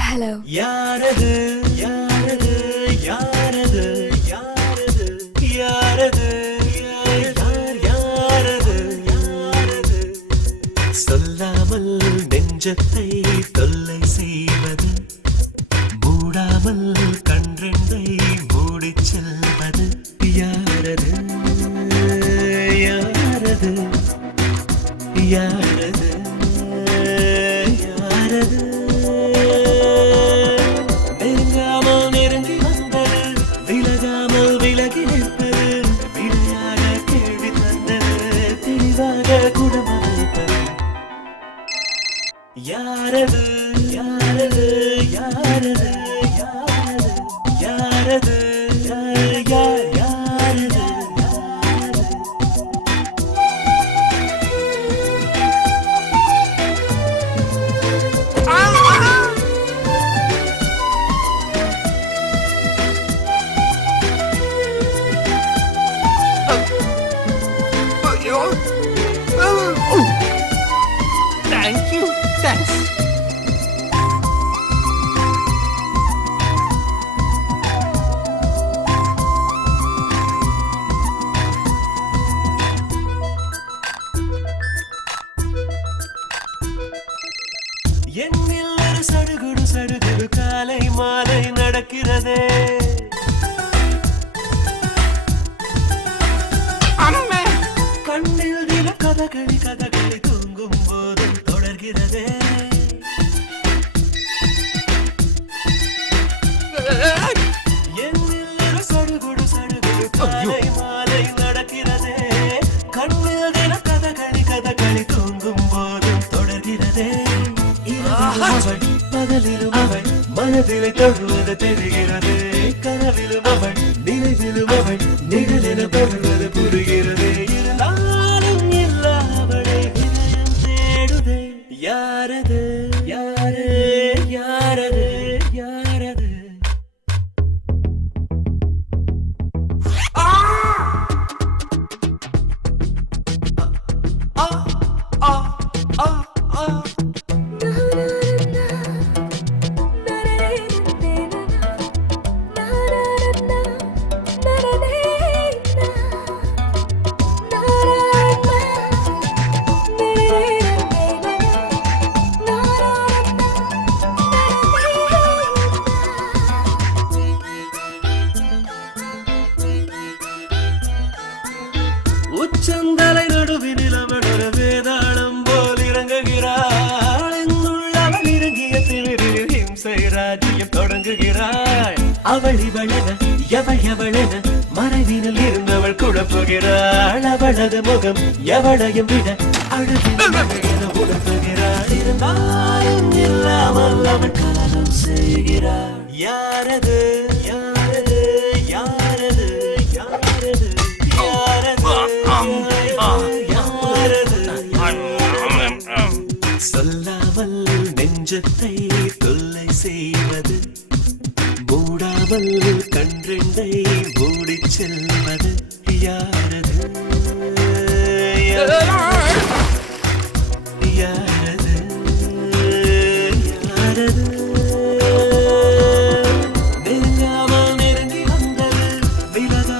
Hello. யாரது யாரது யாரது யாரது யாரது யார் யாரது யாரது சொல்லாமல் நெஞ்சத்தை தொல்லை செய்வது மூடாமல் கன்றெண்டை மூடிச் செல்வது யாரது யாரது யாரது யாரது நெருங்காமல் நெருங்கி வந்தது விலகாமல் விலகி நிற்பது விடையாக கேள்வி தந்தது தெளிவாக குணமளிப்பது யாரது யாரது யாரது யாரது யாரது யார் யார் யாரது Thank you. Thanks. என்னில் ஒரு சடுகுடு சடுகுடு காலை மாலை நடக்கிறதே அம்மே. கண்ணில் தின கதகளி கதகளி தூங்கும் போதும் தொடர்கிறதே என்னில் ஒரு சடுகுடு சடுகுடு காலை மாலை நடக்கிறதே கண்ணில் தின கதகளி கதகளி தூங்கும் போதும் தொடர்கிறதே அவள் பகலிலும் அவள் மனதிலே தொழுவது தெரிகிறது கனவிலும் அவள் நினைவிலும் அவள் நிழலென தொழுவது புரிகிறது இருந்தாலும் இல்லா அவளை இதயம் தேடுதே யாரது யாரு யாரது யாரது ஆ ஆ ஆ ஆ உச்சந்தலை நடுவினில் அவள் ஒரு வேதாளம் போல் இறங்குகிறாள் எங்குள்ளவள் இறங்கிய திமிரில் ஹிம்சை ராஜ்யம் தொடங்குகிறாள் அவள் இவளென எவள் எவளென மறைவினில் இருந்தவள் குழப்புகிறாள் அவளது முகம் எவளையும் விட அழகின உணர்த்துகிறாள் இருந்தாலும் இல்லாமல் அவள் கலகம் செய்கிறாள் யாரது யாரது யாரது யாரது சொல்லாமல் நெஞ்சத்தை தொல்லை செய்வது மூடாமல் கன்றெண்டை மூடிச் செல்வது யாரது யாரது யாரது நெருங்காமல் நெருங்கி வந்தது விலக